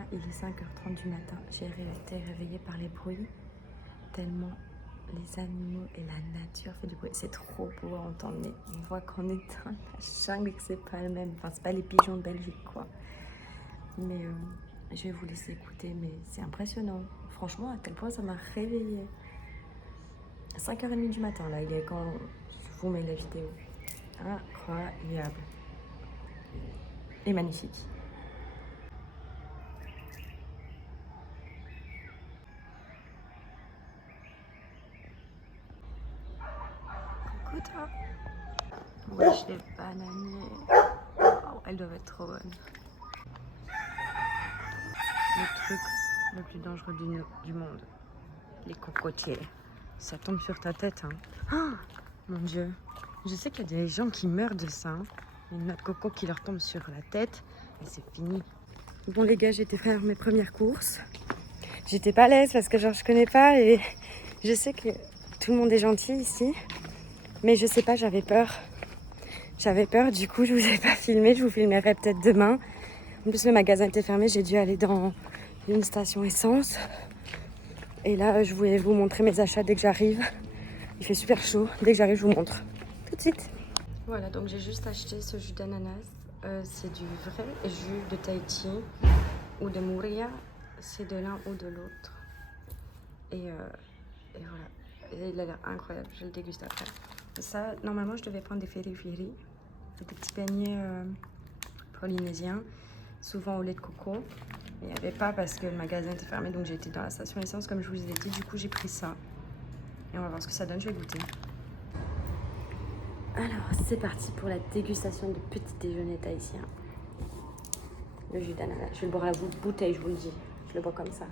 Là, il est 5h30 du matin. J'ai été réveillée par les bruits, tellement les animaux et la nature fait du bruit. C'est trop beau à entendre, mais on voit qu'on est dans la jungle et que c'est pas le même. Enfin, c'est pas les pigeons de Belgique, quoi. Mais je vais vous laisser écouter, mais c'est impressionnant. Franchement, à tel point, ça m'a réveillée. 5h30 du matin, là, il est quand je vous mets la vidéo. Incroyable. Et magnifique. Coucou toi. Wesh les bananiers. Oh, elles doivent être trop bonnes. Le truc le plus dangereux du monde. Les cocotiers. Ça tombe sur ta tête, hein. Oh, mon Dieu. Je sais qu'il y a des gens qui meurent de ça. Hein. Une noix de coco qui leur tombe sur la tête et c'est fini. Bon les gars, j'ai été faire mes premières courses. J'étais pas à l'aise parce que genre je connais pas et je sais que tout le monde est gentil ici. Mais je sais pas, j'avais peur. J'avais peur, du coup je vous ai pas filmé, je vous filmerai peut-être demain. En plus le magasin était fermé, j'ai dû aller dans une station essence. Et là je voulais vous montrer mes achats dès que j'arrive. Il fait super chaud, dès que j'arrive je vous montre. Tout de suite. Voilà, donc j'ai juste acheté ce jus d'ananas. C'est du vrai jus de Tahiti ou de Mouria. C'est de l'un ou de l'autre. Et voilà. Et il a l'air incroyable, je le déguste après. Et ça, normalement je devais prendre des feri-feri, des petits beignets polynésiens, souvent au lait de coco. Mais il n'y avait pas parce que le magasin était fermé, donc j'ai été dans la station essence comme je vous ai dit. Du coup j'ai pris ça. Et on va voir ce que ça donne, je vais goûter. Alors, c'est parti pour la dégustation de petit déjeuner tahitien. Le jus d'ananas. Je vais le boire à la bouteille, je vous le dis. Je le bois comme ça.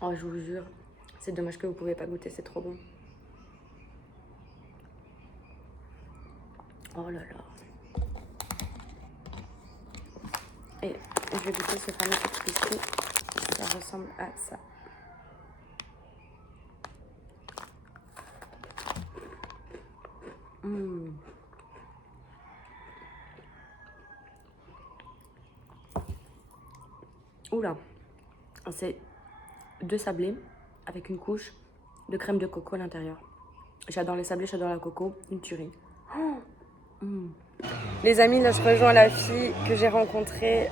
Oh, je vous jure, c'est dommage que vous ne pouvez pas goûter, c'est trop bon. Oh là là. Et je vais goûter ce fameux petit biscuit. Ça ressemble à ça. Oula. C'est 2 sablés avec une couche de crème de coco à l'intérieur. J'adore les sablés, j'adore la coco. Une tuerie. Les amis, là je rejoins la fille que j'ai rencontrée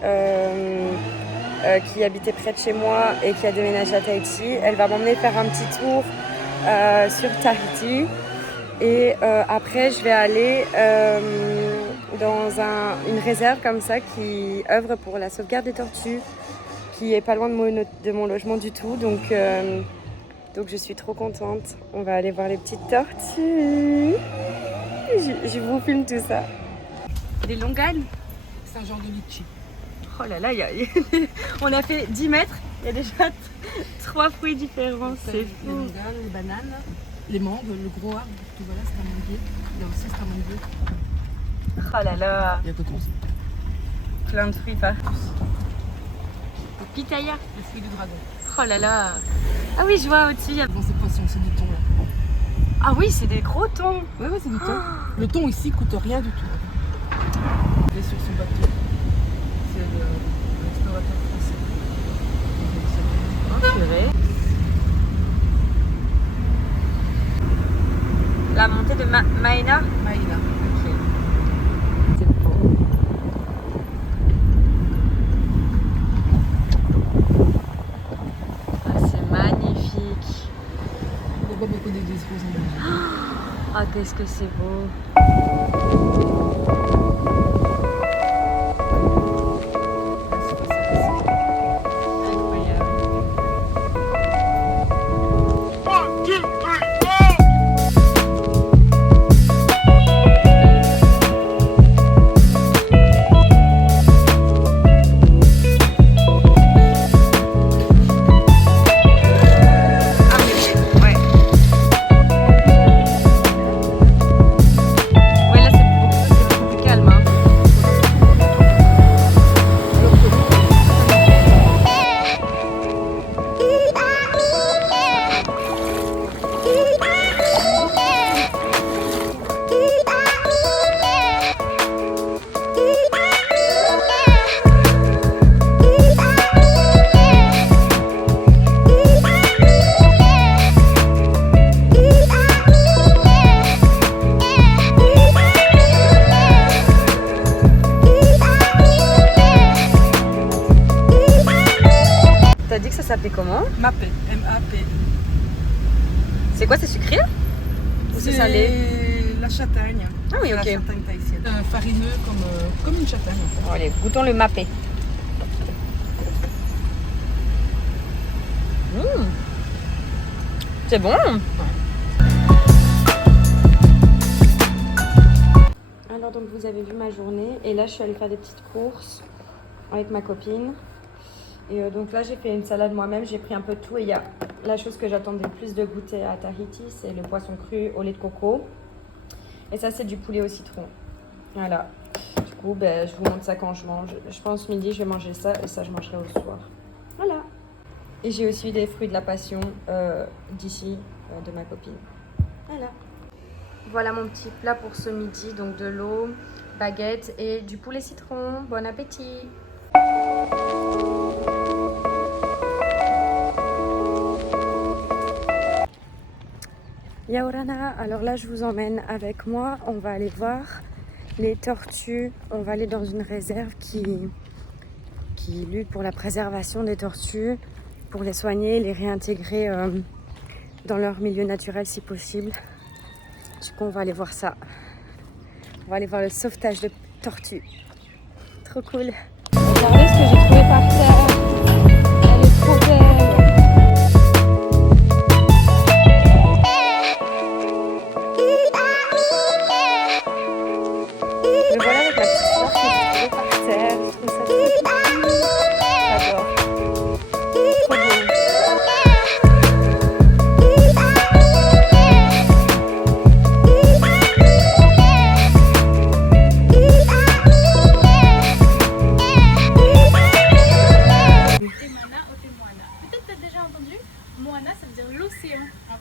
qui habitait près de chez moi et qui a déménagé à Tahiti. Elle va m'emmener faire un petit tour sur Tahiti et après je vais aller dans une réserve comme ça qui œuvre pour la sauvegarde des tortues, qui est pas loin de mon logement du tout, donc je suis trop contente. On va aller voir les petites tortues. Je vous filme tout ça. Les longanes, c'est un genre de litchi. Oh là là, on a fait 10 mètres, il y a déjà 3 fruits différents, c'est fou. Les longanes, les bananes, les mangues, le gros arbre, tout voilà, c'est un manguier. Il y a aussi c'est un manguier. Oh là là, il y a que tout. Plein de fruits partout. Le pitaya. Le fruit du dragon. Oh là là. Ah oui, je vois au-dessus. Dans ces poissons, c'est du thon là. Ah oui, c'est des gros thons. Ouais, c'est du thon. Le thon ici coûte rien du tout. Il est sur son bateau. C'est l'explorateur français. Oh purée. La montée de Maïna. Maïna. Ok. C'est beau. Ah, c'est magnifique. Il n'y a pas beaucoup d'églises roses en Belgique. Ah, qu'est-ce que c'est beau. Ouais, là c'est beaucoup. T'as dit que ça s'appelait comment? Mapé, M-A-P. C'est quoi, c'est sucré? Ou c'est salé? La châtaigne. Ah oui, C'est ok. La châtaigne tahitienne. Farineux comme une châtaigne en fait. Bon, allez, goûtons le mappé. C'est bon. Alors donc vous avez vu ma journée et là je suis allée faire des petites courses avec ma copine. Et donc là j'ai fait une salade moi-même, j'ai pris un peu de tout et il y a la chose que j'attendais le plus de goûter à Tahiti, c'est le poisson cru au lait de coco. Et ça c'est du poulet au citron. Voilà. Du coup je vous montre ça quand je mange. Je pense midi je vais manger ça et ça je mangerai au soir. Voilà. Et j'ai aussi eu des fruits de la passion d'ici, de ma copine. Voilà. Voilà mon petit plat pour ce midi, donc de l'eau, baguette et du poulet citron. Bon appétit! Yaorana, alors là je vous emmène avec moi, on va aller voir les tortues, on va aller dans une réserve qui lutte pour la préservation des tortues, pour les soigner, les réintégrer dans leur milieu naturel si possible. Du coup on va aller voir ça. On va aller voir le sauvetage de tortues. Trop cool. Regardez ce que j'ai trouvé par terre. Elle est trop belle. Me voilà avec la petite fleur que j'ai trouvée par terre. Je trouve ça trop chou. J'adore. Trop beau.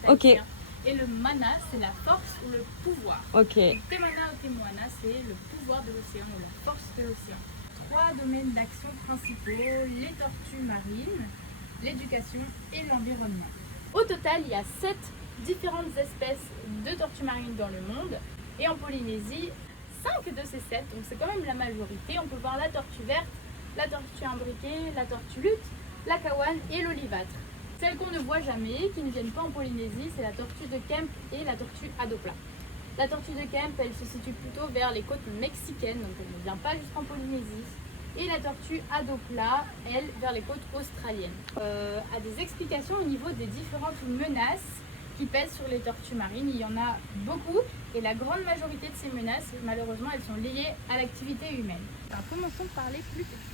Ok. Et le mana, c'est la force ou le pouvoir. Ok. Temana o Temoana, c'est le pouvoir de l'océan ou la force de l'océan. 3 domaines d'action principaux, les tortues marines, l'éducation et l'environnement. Au total, il y a 7 différentes espèces de tortues marines dans le monde. Et en Polynésie, 5 de ces 7, donc c'est quand même la majorité. On peut voir la tortue verte, la tortue imbriquée, la tortue lutte, la kawan et l'olivâtre. Celles qu'on ne voit jamais, qui ne viennent pas en Polynésie, c'est la tortue de Kemp et la tortue Adopla. La tortue de Kemp, elle se situe plutôt vers les côtes mexicaines, donc elle ne vient pas jusqu'en Polynésie. Et la tortue Adopla, elle, vers les côtes australiennes. A des explications au niveau des différentes menaces qui pèsent sur les tortues marines. Il y en a beaucoup, et la grande majorité de ces menaces, malheureusement, elles sont liées à l'activité humaine. Alors, commençons par les plus petites.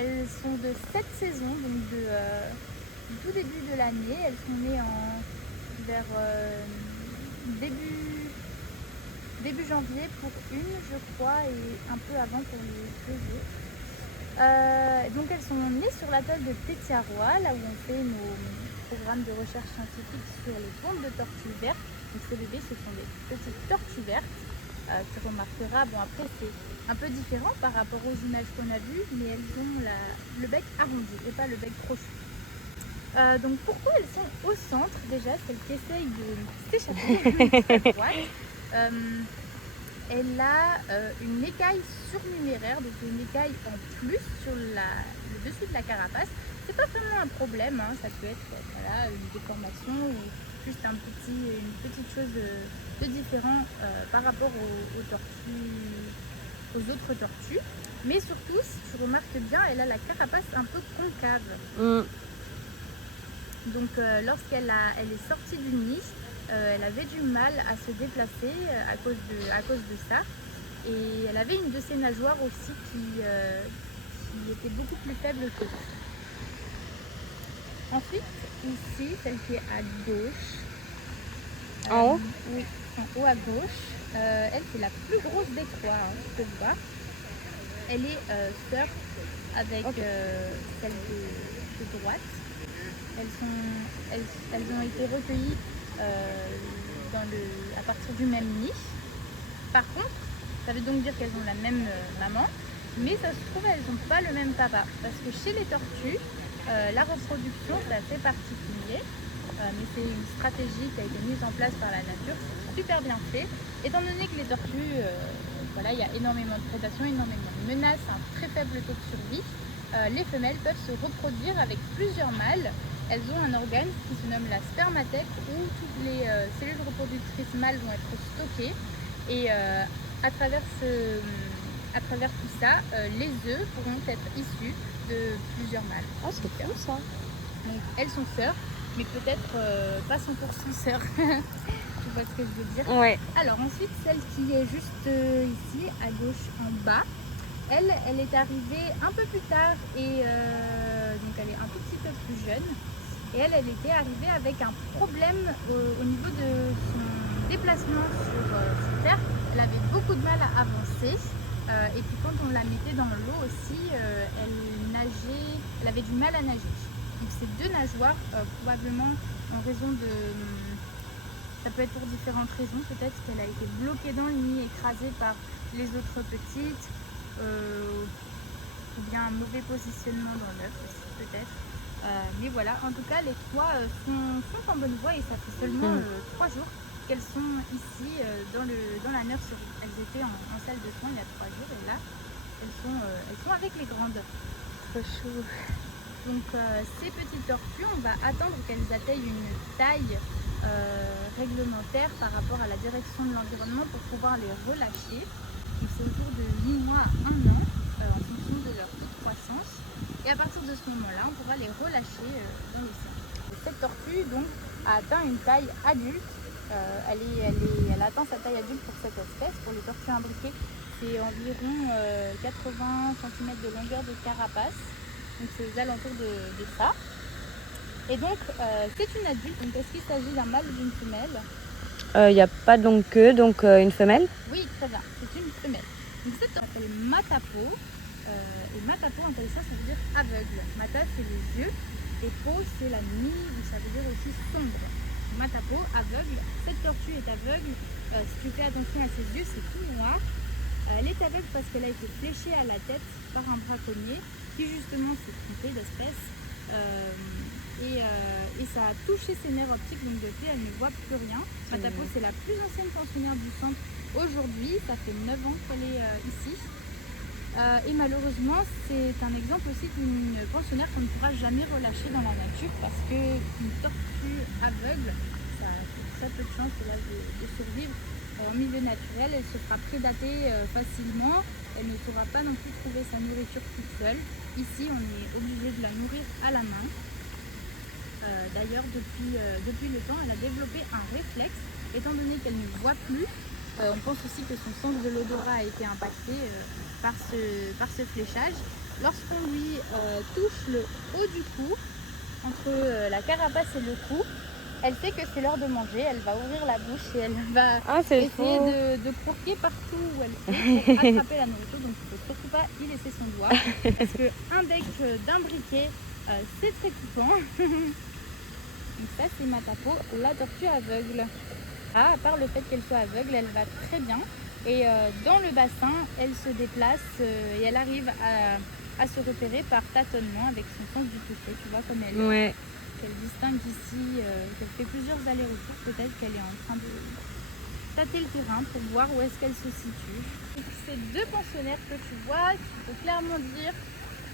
Elles sont de 7 saisons, donc du tout début de l'année. Elles sont nées vers début janvier pour une, je crois, et un peu avant pour les deux autres. Donc elles sont nées sur l'atoll de Tetiaroa, là où on fait nos programmes de recherche scientifique sur les pontes de tortues vertes. Donc ces bébés, ce sont des petites tortues vertes. Tu remarqueras, bon après c'est un peu différent par rapport aux images qu'on a vues, mais elles ont le bec arrondi et pas le bec crochu. Donc pourquoi elles sont au centre déjà, celle qui essaye de s'échapper à droite. Elle a une écaille surnuméraire, donc une écaille en plus sur le dessus de la carapace. C'est pas vraiment un problème, hein. Ça peut être voilà, une déformation ou juste une petite chose de différent par rapport aux autres tortues. Mais surtout, si tu remarques bien, elle a la carapace un peu concave. Donc lorsqu'elle est sortie du nid, elle avait du mal à se déplacer à cause de ça. Et elle avait une de ses nageoires aussi qui était beaucoup plus faible que l'autre. Ensuite, ici, celle qui est à gauche. En haut? Oui, en haut à gauche. Elle, c'est la plus grosse des trois, hein, tu peux le voir. Elle est sœur avec celle de droite. Elles ont été recueillies à partir du même nid. Par contre, ça veut donc dire qu'elles ont la même maman, mais ça se trouve elles n'ont pas le même papa. Parce que chez les tortues, la reproduction c'est assez particulier. mais c'est une stratégie qui a été mise en place par la nature, c'est super bien fait, étant donné que les tortues, voilà, il y a énormément de prédation, énormément de menaces, un très faible taux de survie. Les femelles peuvent se reproduire avec plusieurs mâles. Elles ont un organe qui se nomme la spermathèque où toutes les cellules reproductrices mâles vont être stockées et à travers tout ça, les œufs pourront être issus de plusieurs mâles. Ah, c'est cool ça. Donc elles sont sœurs, mais peut-être pas 100% sœurs. Tu vois ce que je veux dire? Ouais. Alors ensuite, celle qui est juste ici, à gauche en bas, elle est arrivée un peu plus tard et donc elle est un tout petit peu plus jeune. Et elle était arrivée avec un problème au niveau de son déplacement sur Terre. Elle avait beaucoup de mal à avancer. Et puis quand on la mettait dans l'eau aussi, elle avait du mal à nager. Donc ces deux nageoires, probablement en raison de... Ça peut être pour différentes raisons, peut-être qu'elle a été bloquée dans le nid, écrasée par les autres petites, ou bien un mauvais positionnement dans l'œuf aussi peut-être. Mais voilà, en tout cas les trois sont en bonne voie et ça fait seulement 3 jours qu'elles sont ici dans la nurserie. Elles étaient en salle de soins il y a 3 jours et là elles sont avec les grandes. Trop chou. Donc ces petites tortues, on va attendre qu'elles atteignent une taille réglementaire par rapport à la direction de l'environnement pour pouvoir les relâcher. Donc c'est autour de 8 mois à 1 an en fonction de leur taux de croissance. Et à partir de ce moment-là, on pourra les relâcher dans l'océan. Cette tortue donc a atteint une taille adulte. Elle atteint sa taille adulte pour cette espèce. Pour les tortues imbriquées, c'est environ 80 cm de longueur de carapace. Donc c'est aux alentours de ça. Et donc c'est une adulte. Donc est-ce qu'il s'agit d'un mâle ou d'une femelle? Il n'y a pas de longue queue, donc une femelle. Oui, très bien. C'est une femelle. Donc cette tortue s'appelle Matapo. Et Matapo en ça veut dire aveugle. Mata c'est les yeux et Po c'est la nuit ou ça veut dire aussi sombre. Matapo, aveugle. Cette tortue est aveugle. Si tu fais attention à ses yeux, c'est tout noir. Elle est aveugle parce qu'elle a été fléchée à la tête par un braconnier qui justement s'est trompé d'espèce et ça a touché ses nerfs optiques, donc depuis elle ne voit plus rien. Matapo c'est la plus ancienne pensionnaire du centre aujourd'hui, ça fait 9 ans qu'elle est ici. Et malheureusement c'est un exemple aussi d'une pensionnaire qu'on ne pourra jamais relâcher dans la nature parce qu'une tortue aveugle, ça a très peu de chance de survivre en milieu naturel. Elle se fera prédater facilement, elle ne saura pas non plus trouver sa nourriture toute seule. Ici on est obligé de la nourrir à la main. D'ailleurs depuis le temps elle a développé un réflexe étant donné qu'elle ne voit plus. On pense aussi que son sens de l'odorat a été impacté par ce fléchage. Lorsqu'on lui touche le haut du cou, entre la carapace et le cou, elle sait que c'est l'heure de manger, elle va ouvrir la bouche et elle va essayer de croquer partout où elle peut pour attraper la nourriture. Donc il ne faut surtout pas y laisser son doigt parce qu'un bec d'un briquet, c'est très coupant. Donc ça c'est Matapo, la tortue aveugle. À part le fait qu'elle soit aveugle, elle va très bien. Et dans le bassin, elle se déplace et elle arrive à se repérer par tâtonnement avec son sens du toucher. Tu vois comme elle est. Ouais. Qu'elle distingue ici, qu'elle fait plusieurs allers-retours. Peut-être qu'elle est en train de tâter le terrain pour voir où est-ce qu'elle se situe. Ces deux pensionnaires que tu vois, tu peux clairement dire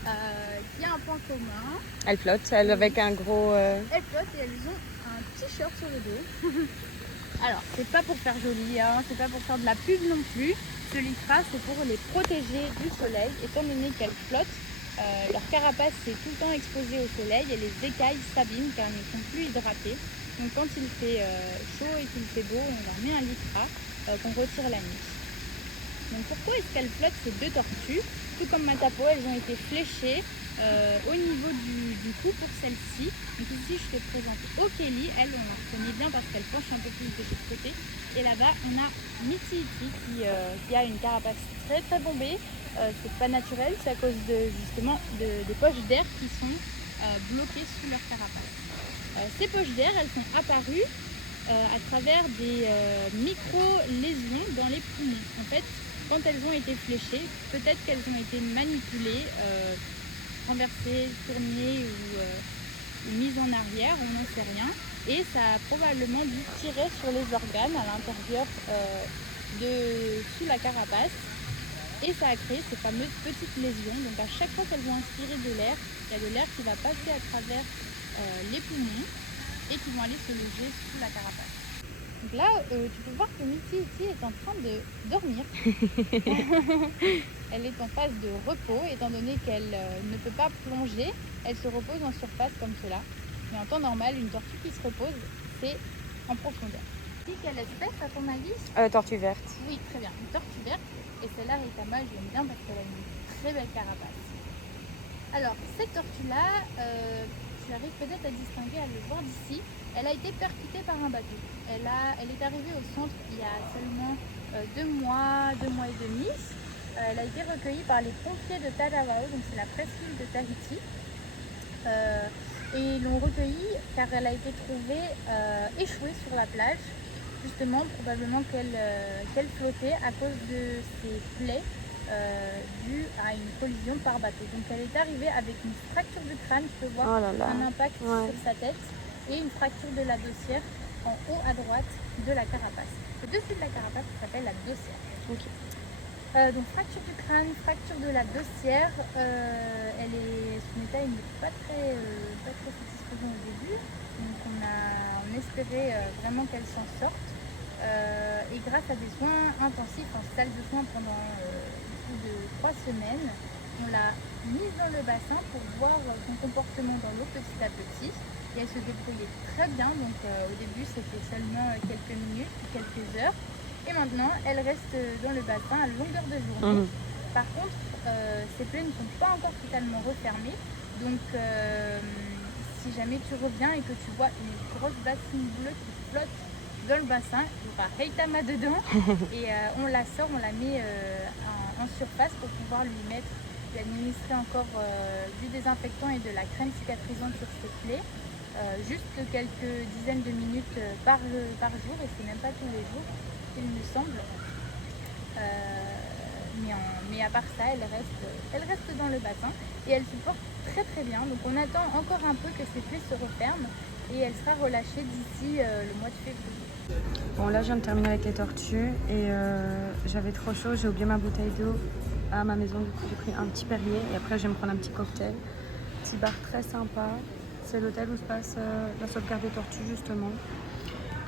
qu'il y a un point commun. Elle flotte, elle avec un gros... Elles flottent et elles ont un t-shirt sur le dos. Alors, c'est pas pour faire joli, hein, c'est pas pour faire de la pub non plus. Ce lycra, c'est pour les protéger du soleil, étant donné qu'elles flottent. Leur carapace est tout le temps exposée au soleil et les écailles s'abîment car elles ne sont plus hydratées. Donc quand il fait chaud et qu'il fait beau, on leur met un lycra qu'on retire la nuit. Donc pourquoi est-ce qu'elles flottent ces deux tortues? Tout comme Matapo, elles ont été fléchées au niveau du cou pour celle-ci. Donc ici je te présente Okeli, elle on la reconnaît bien parce qu'elle penche un peu plus de chaque côté. Et là-bas on a Mitty qui a une carapace très très bombée. C'est pas naturel, c'est à cause justement des poches d'air qui sont bloquées sous leur carapace. Ces poches d'air, elles sont apparues à travers des micro-lésions dans les poumons. En fait, quand elles ont été fléchées, peut-être qu'elles ont été manipulées, renversées, tournées ou mises en arrière, on n'en sait rien. et ça a probablement dû tirer sur les organes à l'intérieur sous la carapace et ça a créé ces fameuses petites lésions. Donc à chaque fois qu'elles vont inspirer de l'air, il y a de l'air qui va passer à travers les poumons et qui vont aller se loger sous la carapace. Donc là, tu peux voir que Mitty ici est en train de dormir. Elle est en phase de repos, étant donné qu'elle ne peut pas plonger, elle se repose en surface comme cela. Mais en temps normal, une tortue qui se repose, c'est en profondeur. Quelle espèce à ton avis? Tortue verte. Oui, très bien, une tortue verte. Et celle-là, Ritama, je l'aime bien parce qu'elle a une très belle carapace. Alors, cette tortue-là, tu arrives peut-être à distinguer, à le voir d'ici. Elle a été percutée par un bateau. Elle est arrivée au centre il y a seulement 2 mois et demi. Elle a été recueillie par les pompiers de Tadawao, donc c'est la presqu'île de Tahiti. Et ils l'ont recueillie car elle a été trouvée échouée sur la plage. Justement, probablement qu'elle flottait à cause de ses plaies dues à une collision par bateau. Donc elle est arrivée avec une fracture du crâne, tu peux voir un impact sur sa tête, et une fracture de la dossière en haut à droite de la carapace. Le dessus de la carapace s'appelle la dossière. Okay. Donc fracture du crâne, fracture de la dossière, son état n'est pas très satisfaisant au début, donc on espérait vraiment qu'elle s'en sorte, et grâce à des soins intensifs en salle de soins pendant plus de 3 semaines, on l'a mise dans le bassin pour voir son comportement dans l'eau petit à petit, et elle se débrouillait très bien, donc au début c'était seulement quelques minutes, quelques heures. Et maintenant, elle reste dans le bassin à longueur de journée. Par contre, ses plaies ne sont pas encore totalement refermées. Donc, si jamais tu reviens et que tu vois une grosse bassine bleue qui flotte dans le bassin, il y aura Ritama dedans. Et on la sort, on la met en surface pour pouvoir lui administrer encore du désinfectant et de la crème cicatrisante sur ses plaies. Juste quelques dizaines de minutes par jour, et c'est même pas tous les jours, il me semble, mais à part ça, elle reste dans le bassin et elle se porte très très bien. Donc on attend encore un peu que ses plaies se referment et elle sera relâchée d'ici le mois de février. Bon, là je viens de terminer avec les tortues et j'avais trop chaud, j'ai oublié ma bouteille d'eau à ma maison, du coup j'ai pris un petit Perrier et après je vais me prendre un petit cocktail. Petit bar très sympa, c'est l'hôtel où se passe la sauvegarde des tortues justement.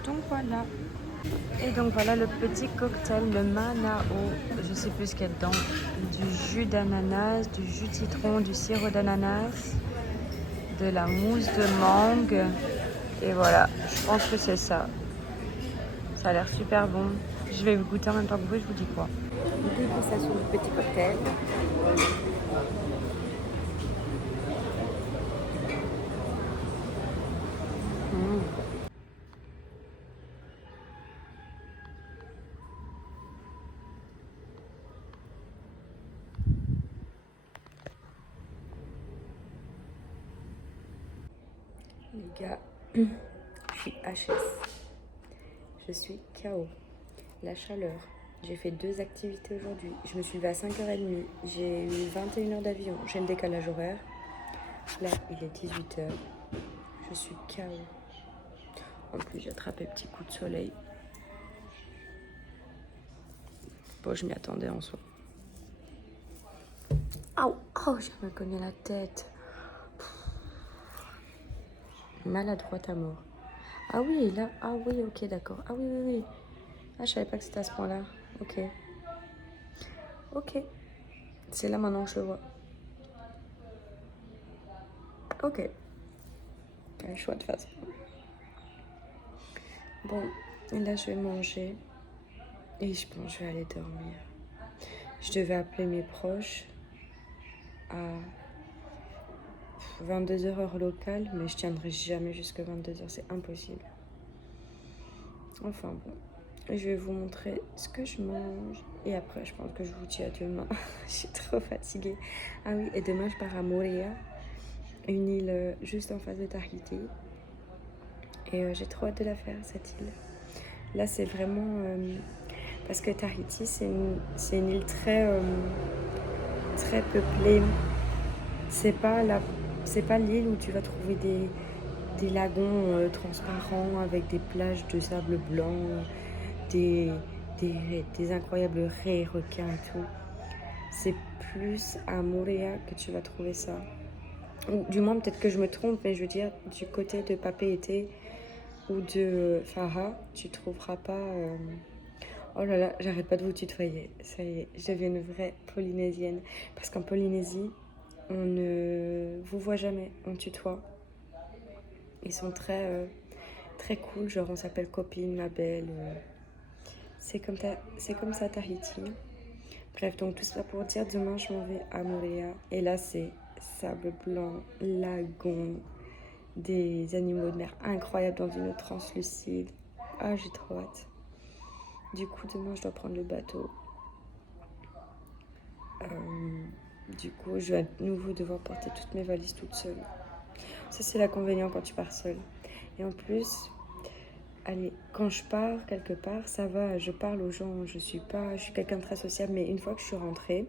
Donc voilà. Et donc voilà le petit cocktail, le Manao, je sais plus ce qu'il y a dedans, du jus d'ananas, du jus de citron, du sirop d'ananas, de la mousse de mangue, et voilà, je pense que c'est ça. Ça a l'air super bon, je vais vous goûter en même temps que vous, je vous dis quoi. Dégustation du petit cocktail. Les gars, je suis HS. Je suis KO. La chaleur. J'ai fait 2 activités aujourd'hui. Je me suis levée à 5h30. J'ai eu 21 heures d'avion. J'ai le décalage horaire. Là, il est 18h. Je suis KO. En plus, j'ai attrapé un petit coup de soleil. Bon, je m'y attendais en soi. Oh, j'ai me cogné la tête. Maladroite à mort. Ah oui, là. Ah oui, ok, d'accord. Ah oui. Ah, je savais pas que c'était à ce point-là. Ok. C'est là maintenant que je le vois. Ok. Pas le choix de façon. Bon, et là je vais manger. Et je pense que je vais aller dormir. Je devais appeler mes proches à 22h heure locale, mais je tiendrai jamais jusqu'à 22h, c'est impossible. Enfin bon, je vais vous montrer ce que je mange et après je pense que je vous dis à demain. Je suis trop fatiguée. Ah oui, et demain je pars à Moorea, une île juste en face de Tahiti, et j'ai trop hâte de la faire, cette île. Là c'est vraiment parce que Tahiti c'est une île très très peuplée. C'est pas l'île où tu vas trouver des lagons transparents avec des plages de sable blanc, des incroyables raies, requins et tout. C'est plus à Moorea que tu vas trouver ça. Ou du moins, peut-être que je me trompe, mais je veux dire, du côté de Papeete ou de Farah, tu trouveras pas... Oh là là, j'arrête pas de vous tutoyer. Ça y est, je deviens une vraie Polynésienne. Parce qu'en Polynésie, on ne vous voit jamais, on tutoie. Ils sont très cool, genre on s'appelle copine, ma belle. C'est comme ça Tahiti. Bref, donc tout ça pour dire, demain je m'en vais à Moorea. Et là c'est sable blanc, lagon, des animaux de mer incroyables dans une eau translucide. Ah, j'ai trop hâte. Du coup, demain je dois prendre le bateau. Du coup, je vais à nouveau devoir porter toutes mes valises toute seule. Ça, c'est l'inconvénient quand tu pars seule. Et en plus, allez, quand je pars quelque part, ça va, je parle aux gens, je suis quelqu'un de très sociable, mais une fois que je suis rentrée,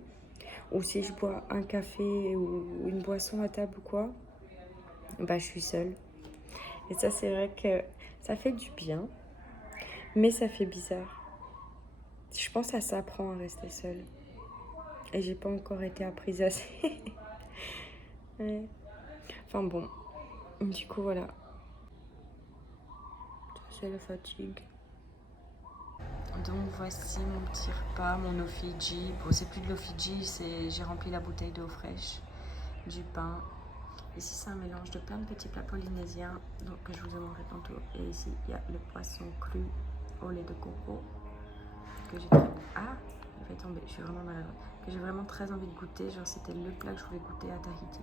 ou si je bois un café ou une boisson à table ou quoi, bah je suis seule. Et ça, c'est vrai que ça fait du bien, mais ça fait bizarre. Je pense que ça s'apprend à rester seule. Et j'ai pas encore été apprise assez. Ouais. Enfin bon, du coup voilà. C'est la fatigue. Donc voici mon petit repas, mon eau Fidji. Bon, c'est plus de l'eau Fidji, j'ai rempli la bouteille d'eau fraîche, du pain. Ici c'est un mélange de plein de petits plats polynésiens, donc que je vous ai montré tantôt. Et ici il y a le poisson cru au lait de coco que j'ai il va tomber, je suis vraiment malade. Que j'ai vraiment très envie de goûter, genre c'était le plat que je voulais goûter à Tahiti.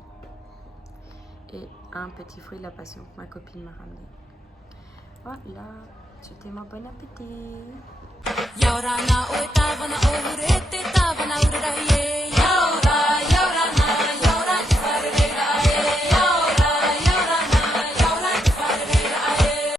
Et un petit fruit de la passion que ma copine m'a ramené. Voilà, souhaitez-moi bon appétit. Yorana,